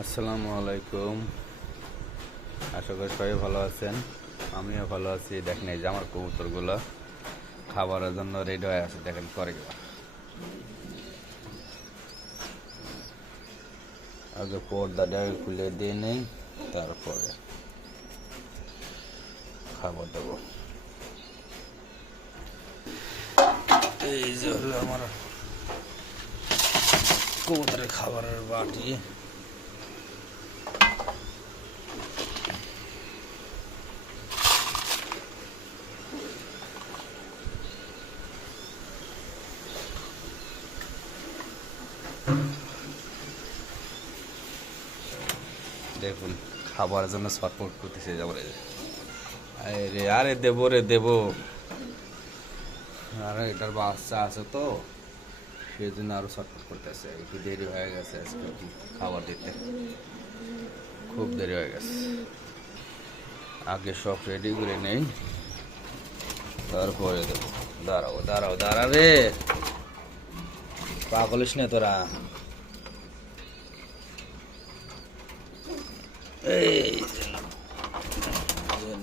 আসসালামু আলাইকুম। আশা করি সবাই ভালো আছেন, আমিও ভালো আছি। দেখেন এই যে আমার কবুতরগুলো খাবারের জন্য রেডি হয়ে আছে। দেখেন করে আগে পর্দাটা খুলে দিয়ে নেই, তারপরে খাবার দেবো। এই যে হলো আমার কবুতরের খাবারের বাটি। দেখুন খাবারের জন্য ছটফট করতেছে। যেমন আরে আরে দেবো রে দেবো, আরে এটার বাচ্চা আছে তো সেই জন্য আরো ছটফট করতেছে। একটু দেরি হয়ে গেছে আজকে খাবার দিতে, খুব দেরি হয়ে গেছে। আগে সব রেডি করে নেই, তারপরে দেবো। দাঁড়াও দাঁড়াও দাঁড়া রে, পাগলিস না তোরা। এই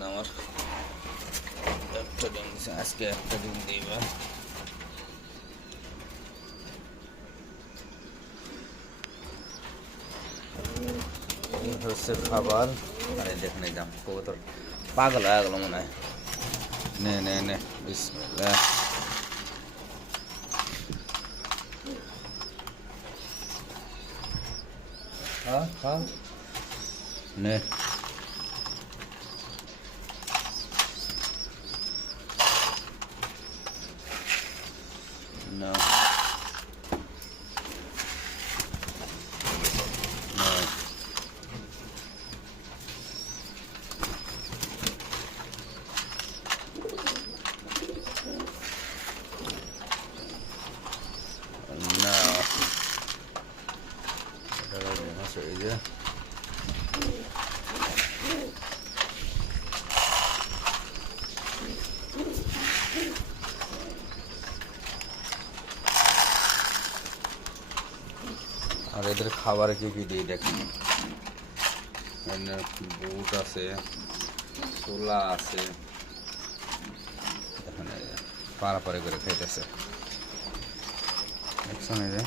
আমার একটা ডিম দিছে, আজকে একটা ডিম দিবা। হচ্ছে খাবার। আরে দেখুন এই দাম কবুতর পাগল হয়ে গেল মনে হয়। নে নে নে, বিসমিল্লাহ। খা খা নে। No. No. No. এই যে আর এদের খাবারে কি কি দিই দেখেন। বুট আছে, ছোলা আছে, এখানে পাড়াপাড়ি করে খাইতেছে। দেখছেন এই যে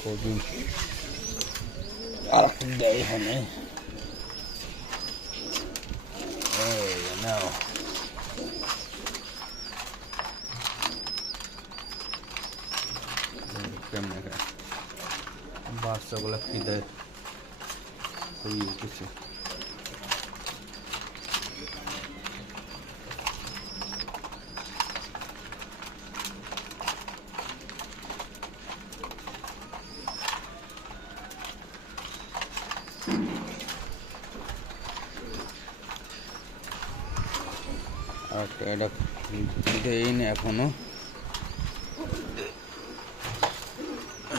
কবি আর দেয় এখানে। নাও কেমনে বাচ্চাগুলো খিদে হয়ে উঠেছে। আর এটা দেয়নি এখনো।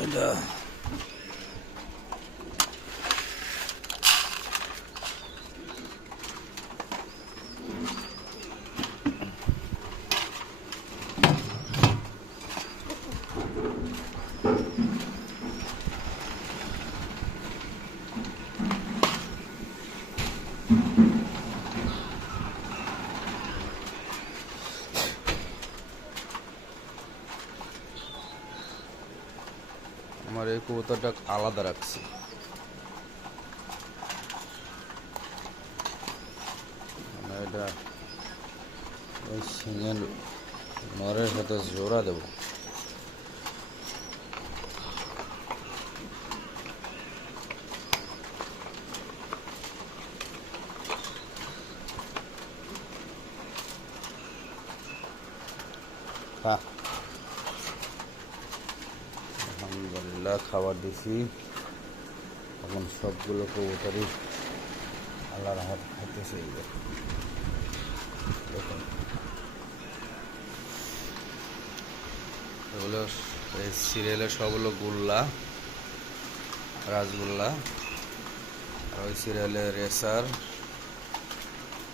এটা আমার এই কবুতরটা আলাদা রাখছি। এটা ওই সিঙ্গেল নরের সাথে জোড়া দেবো। হ্যাঁ, আলহামদুলিল্লাহ খাবার দিছি। এখন সবগুলো কবুতরই আল্লাহর রহমত খাইতেছে। দেখুন এগুলো এই সিরিয়ালের সবগুলো গোল্লা রাসগোল্লা, আর ওই সিরিয়ালের রেসার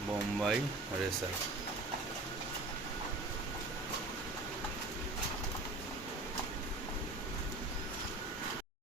বোম্বাই রেসার।